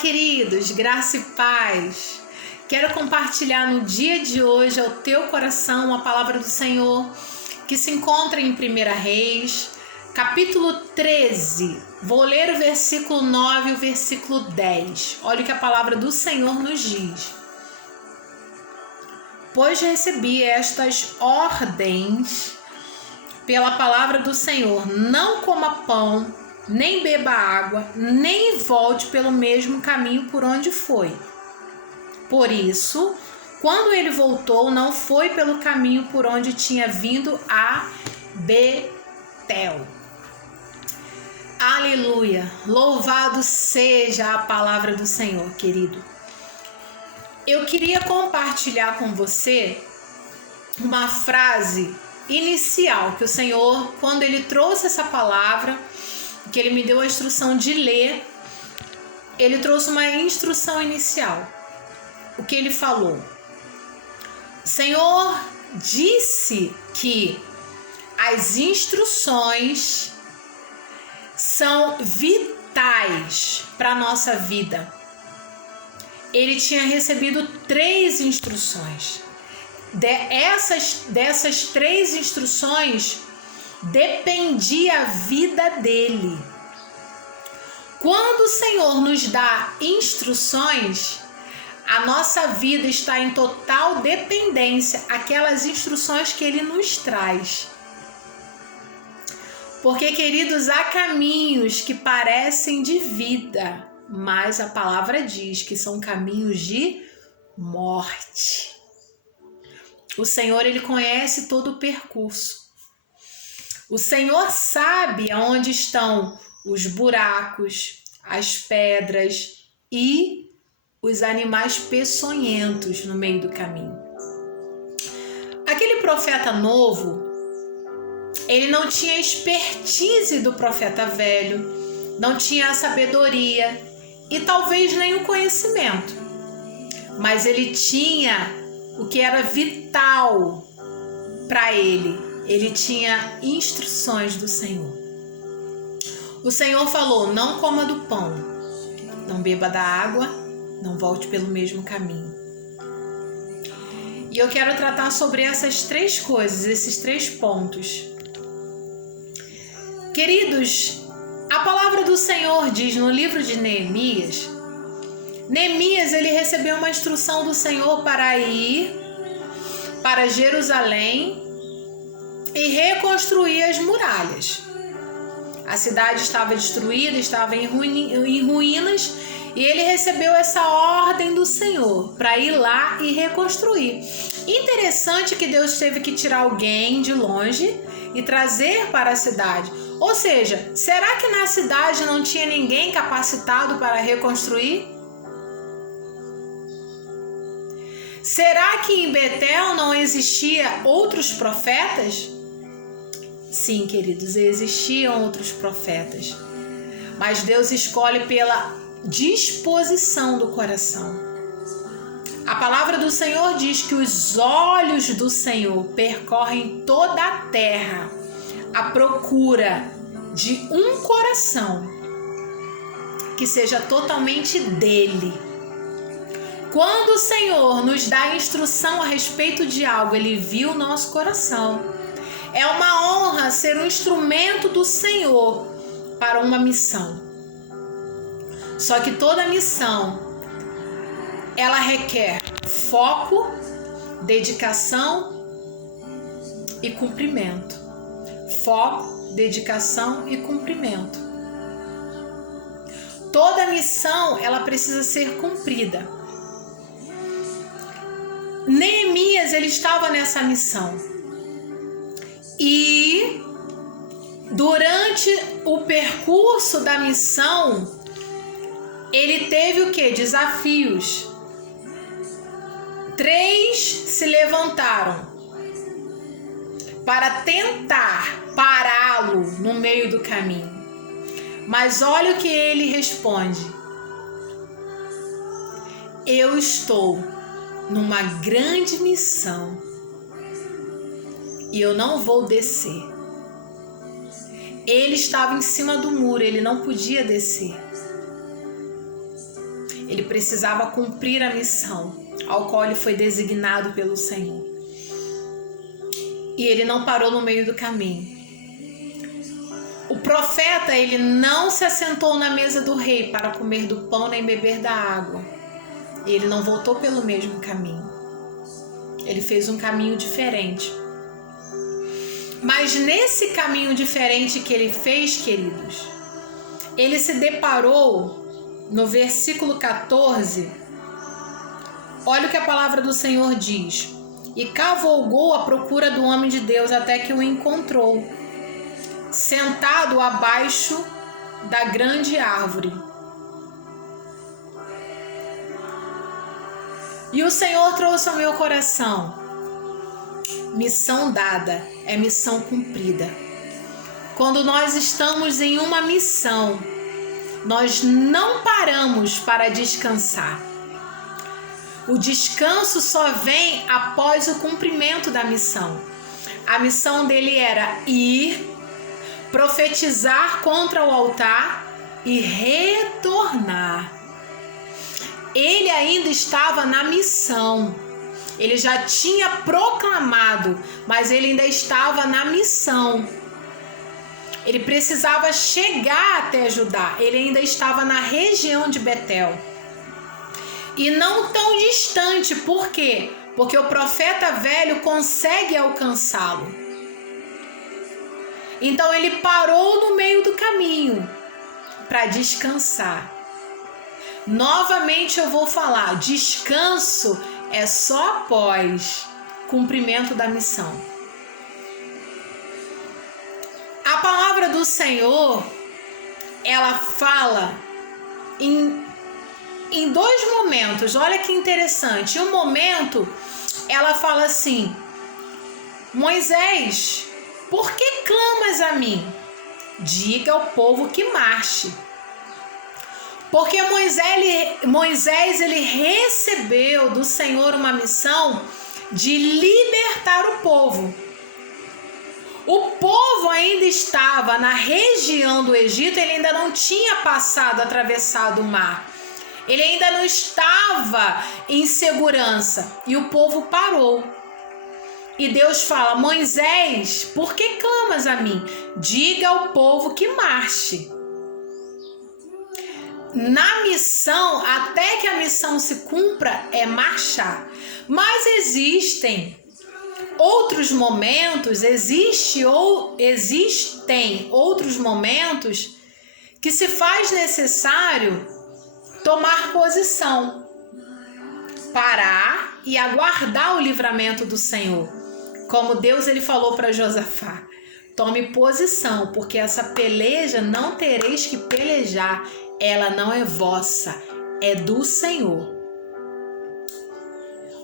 queridos, graça e paz. Quero compartilhar no dia de hoje ao teu coração a palavra do Senhor que se encontra em 1 Reis, capítulo 13. Vou ler o versículo 9 e o versículo 10. Olha o que a palavra do Senhor nos diz. Pois recebi estas ordens pela palavra do Senhor: não coma pão, nem beba água, nem volte pelo mesmo caminho por onde foi. Por isso, quando ele voltou, não foi pelo caminho por onde tinha vindo a Betel. Aleluia! Louvado seja a palavra do Senhor, querido. Eu queria compartilhar com você uma frase inicial que o Senhor, quando ele trouxe essa palavra, que ele me deu a instrução de ler, ele trouxe uma instrução inicial. O que ele falou? O Senhor disse que as instruções são vitais para a nossa vida. Ele tinha recebido 3 instruções. Dessas 3 instruções dependia a vida dele. Quando o Senhor nos dá instruções, a nossa vida está em total dependência àquelas instruções que ele nos traz. Porque, queridos, há caminhos que parecem de vida, mas a palavra diz que são caminhos de morte. O Senhor, ele conhece todo o percurso. O Senhor sabe aonde estão os buracos, as pedras e os animais peçonhentos no meio do caminho. Aquele profeta novo, ele não tinha a expertise do profeta velho, não tinha a sabedoria e talvez nem o conhecimento, mas ele tinha o que era vital para ele. Ele tinha instruções do Senhor. O Senhor falou: não coma do pão, não beba da água, não volte pelo mesmo caminho. E eu quero tratar sobre essas 3 coisas, esses 3 pontos. Queridos, a palavra do Senhor diz no livro de Neemias, ele recebeu uma instrução do Senhor para ir para Jerusalém e reconstruir as muralhas. A cidade estava destruída, estava em ruínas, e ele recebeu essa ordem do Senhor para ir lá e reconstruir. Interessante que Deus teve que tirar alguém de longe e trazer para a cidade. Ou seja, será que na cidade não tinha ninguém capacitado para reconstruir? Será que em Betel não existia outros profetas? Sim, queridos, existiam outros profetas. Mas Deus escolhe pela disposição do coração. A palavra do Senhor diz que os olhos do Senhor percorrem toda a terra à procura de um coração que seja totalmente dele. Quando o Senhor nos dá instrução a respeito de algo, ele viu o nosso coração. É uma honra ser um instrumento do Senhor para uma missão. Só que toda missão, ela requer foco, dedicação e cumprimento. Foco, dedicação e cumprimento. Toda missão, ela precisa ser cumprida. Neemias, ele estava nessa missão. E durante o percurso da missão, ele teve o quê? Desafios. 3 se levantaram para tentar pará-lo no meio do caminho. Mas olha o que ele responde: eu estou numa grande missão e eu não vou descer. Ele estava em cima do muro, ele não podia descer. Ele precisava cumprir a missão ao qual ele foi designado pelo Senhor. E ele não parou no meio do caminho. O profeta, ele não se assentou na mesa do rei para comer do pão nem beber da água. Ele não voltou pelo mesmo caminho. Ele fez um caminho diferente. Mas nesse caminho diferente que ele fez, queridos, ele se deparou no versículo 14. Olha o que a palavra do Senhor diz. E cavalgou à procura do homem de Deus até que o encontrou, sentado abaixo da grande árvore. E o Senhor trouxe ao meu coração: missão dada é missão cumprida. Quando nós estamos em uma missão, nós não paramos para descansar. O descanso só vem após o cumprimento da missão. A missão dele era ir, profetizar contra o altar e retornar. Ele ainda estava na missão. Ele já tinha proclamado, mas ele ainda estava na missão. Ele precisava chegar até Judá. Ele ainda estava na região de Betel. E não tão distante. Por quê? Porque o profeta velho consegue alcançá-lo. Então ele parou no meio do caminho para descansar. Novamente eu vou falar, descanso é só após cumprimento da missão. A palavra do Senhor, ela fala em dois momentos. Olha que interessante. Em um momento, ela fala assim: Moisés, por que clamas a mim? Diga ao povo que marche. Porque Moisés ele recebeu do Senhor uma missão de libertar o povo. O povo ainda estava na região do Egito, ele ainda não tinha atravessado o mar. Ele ainda não estava em segurança e o povo parou. E Deus fala: Moisés, por que clamas a mim? Diga ao povo que marche. Na missão, até que a missão se cumpra, é marchar. Mas existem outros momentos, existem outros momentos que se faz necessário tomar posição, parar e aguardar o livramento do Senhor. Como Deus ele falou para Josafá: tome posição, porque essa peleja não tereis que pelejar, ela não é vossa, é do Senhor.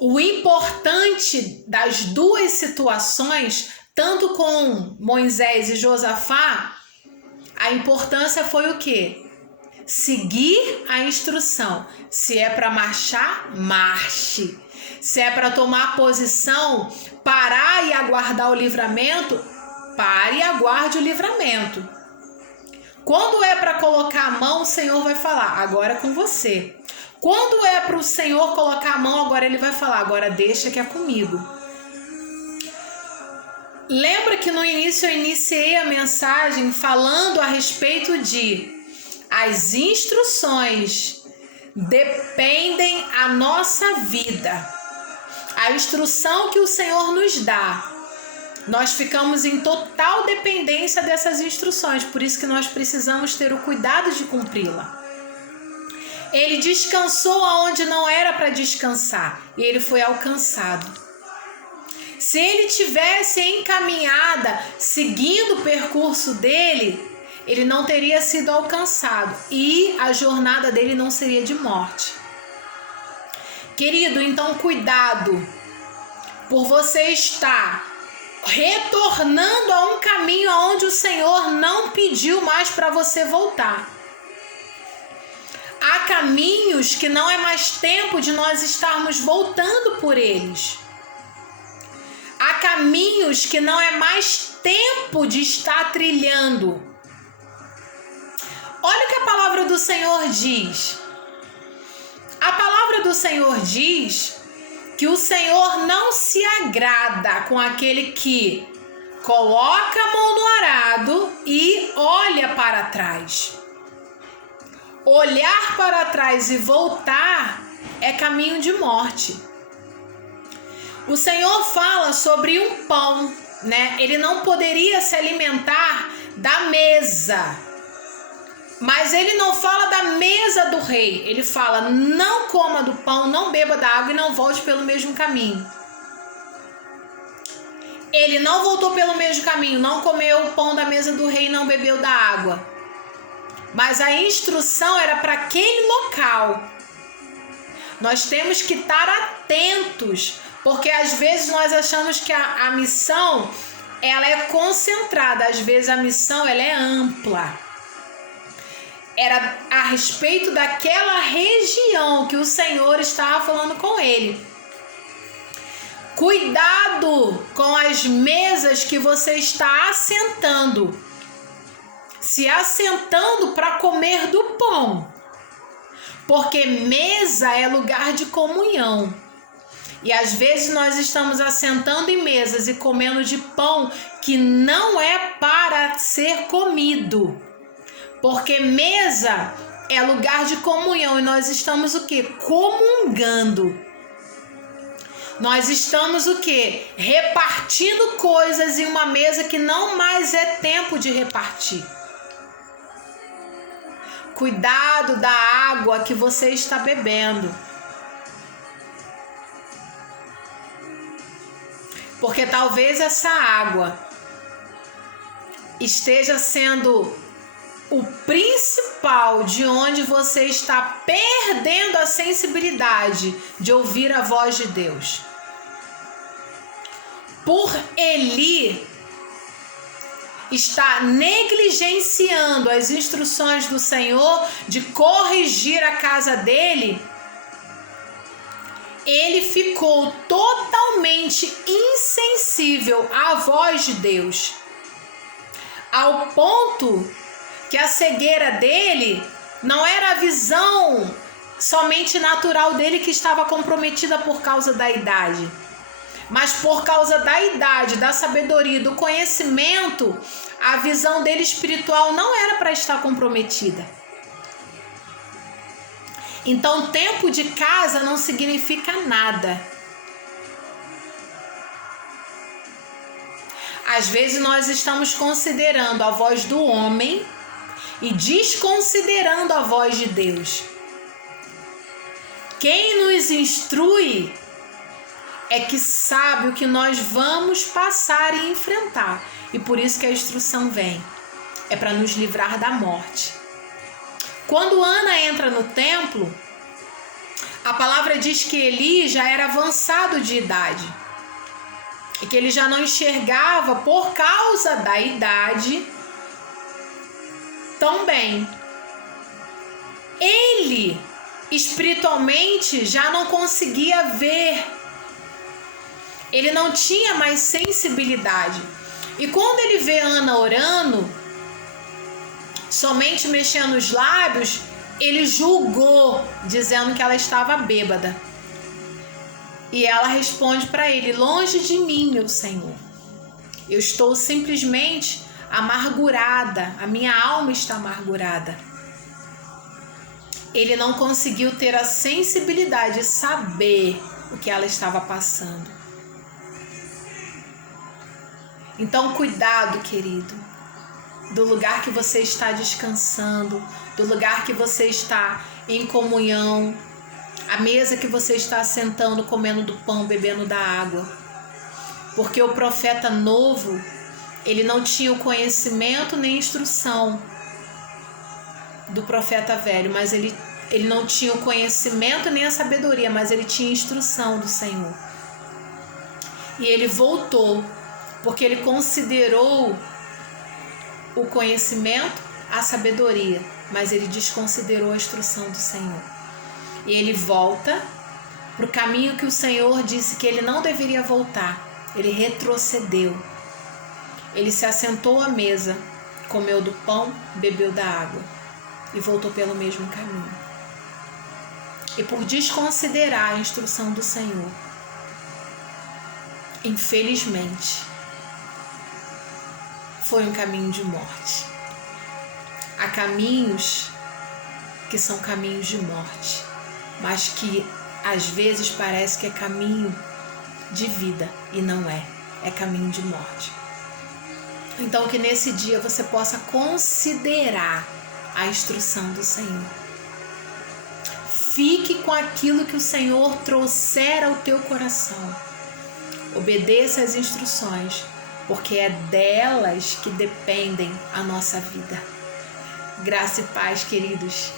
O importante das duas situações, tanto com Moisés e Josafá, a importância foi o quê? Seguir a instrução. Se é para marchar, marche. Se é para tomar posição, parar e aguardar o livramento, pare e aguarde o livramento. Quando é para colocar a mão, o Senhor vai falar: agora é com você. Quando é para o Senhor colocar a mão, agora ele vai falar: agora deixa que é comigo. Lembra que no início eu iniciei a mensagem falando a respeito de as instruções dependem a nossa vida. A instrução que o Senhor nos dá, nós ficamos em total dependência dessas instruções, por isso que nós precisamos ter o cuidado de cumpri-la. Ele descansou aonde não era para descansar e ele foi alcançado. Se ele tivesse encaminhada, seguindo o percurso dele, ele não teria sido alcançado e a jornada dele não seria de morte. Querido, então cuidado por você estar retornando a um caminho aonde o Senhor não pediu mais para você voltar. Há caminhos que não é mais tempo de nós estarmos voltando por eles. Há caminhos que não é mais tempo de estar trilhando. Olha o que a palavra do Senhor diz. Senhor diz que o Senhor não se agrada com aquele que coloca a mão no arado e olha para trás. Olhar para trás e voltar é caminho de morte. O Senhor fala sobre um pão, né? Ele não poderia se alimentar da mesa. Mas ele não fala da mesa do rei. Ele fala: não coma do pão, não beba da água e não volte pelo mesmo caminho. Ele não voltou pelo mesmo caminho, não comeu o pão da mesa do rei e não bebeu da água. Mas a instrução era para aquele local. Nós temos que estar atentos, porque às vezes nós achamos que a missão ela é concentrada, às vezes a missão ela é ampla. Era a respeito daquela região que o Senhor estava falando com ele. Cuidado com as mesas que você está assentando. Se assentando para comer do pão. Porque mesa é lugar de comunhão. E às vezes nós estamos assentando em mesas e comendo de pão que não é para ser comido. Porque mesa é lugar de comunhão e nós estamos o quê? Comungando. Nós estamos o quê? Repartindo coisas em uma mesa que não mais é tempo de repartir. Cuidado da água que você está bebendo. Porque talvez essa água esteja sendo o principal de onde você está perdendo a sensibilidade de ouvir a voz de Deus. Por Eli está negligenciando as instruções do Senhor de corrigir a casa dele, ele ficou totalmente insensível à voz de Deus, ao ponto que a cegueira dele não era a visão somente natural dele que estava comprometida por causa da idade, mas por causa da idade, da sabedoria, do conhecimento, a visão dele espiritual não era para estar comprometida. Então, tempo de casa não significa nada. Às vezes nós estamos considerando a voz do homem e desconsiderando a voz de Deus. Quem nos instrui é que sabe o que nós vamos passar e enfrentar. E por isso que a instrução vem. É para nos livrar da morte. Quando Ana entra no templo, a palavra diz que Eli já era avançado de idade. E que ele já não enxergava por causa da idade tão bem. Ele, espiritualmente, já não conseguia ver. Ele não tinha mais sensibilidade. E quando ele vê Ana orando, somente mexendo os lábios, ele julgou, dizendo que ela estava bêbada. E ela responde para ele: longe de mim, meu Senhor. Eu estou simplesmente amargurada, a minha alma está amargurada. Ele não conseguiu ter a sensibilidade de saber o que ela estava passando. Então, cuidado, querido, do lugar que você está descansando, do lugar que você está em comunhão, a mesa que você está sentando, comendo do pão, bebendo da água. Porque o profeta novo, ele não tinha o conhecimento nem instrução do profeta velho, mas ele não tinha o conhecimento nem a sabedoria, mas ele tinha instrução do Senhor. E ele voltou, porque ele considerou o conhecimento, a sabedoria, mas ele desconsiderou a instrução do Senhor. E ele volta para o caminho que o Senhor disse que ele não deveria voltar. Ele retrocedeu. Ele se assentou à mesa, comeu do pão, bebeu da água e voltou pelo mesmo caminho. e por desconsiderar a instrução do Senhor, infelizmente, foi um caminho de morte. Há caminhos que são caminhos de morte, mas que às vezes parece que é caminho de vida e não é, é caminho de morte. Então que nesse dia você possa considerar a instrução do Senhor. Fique com aquilo que o Senhor trouxer ao teu coração. Obedeça às instruções, porque é delas que dependem a nossa vida. Graça e paz, queridos.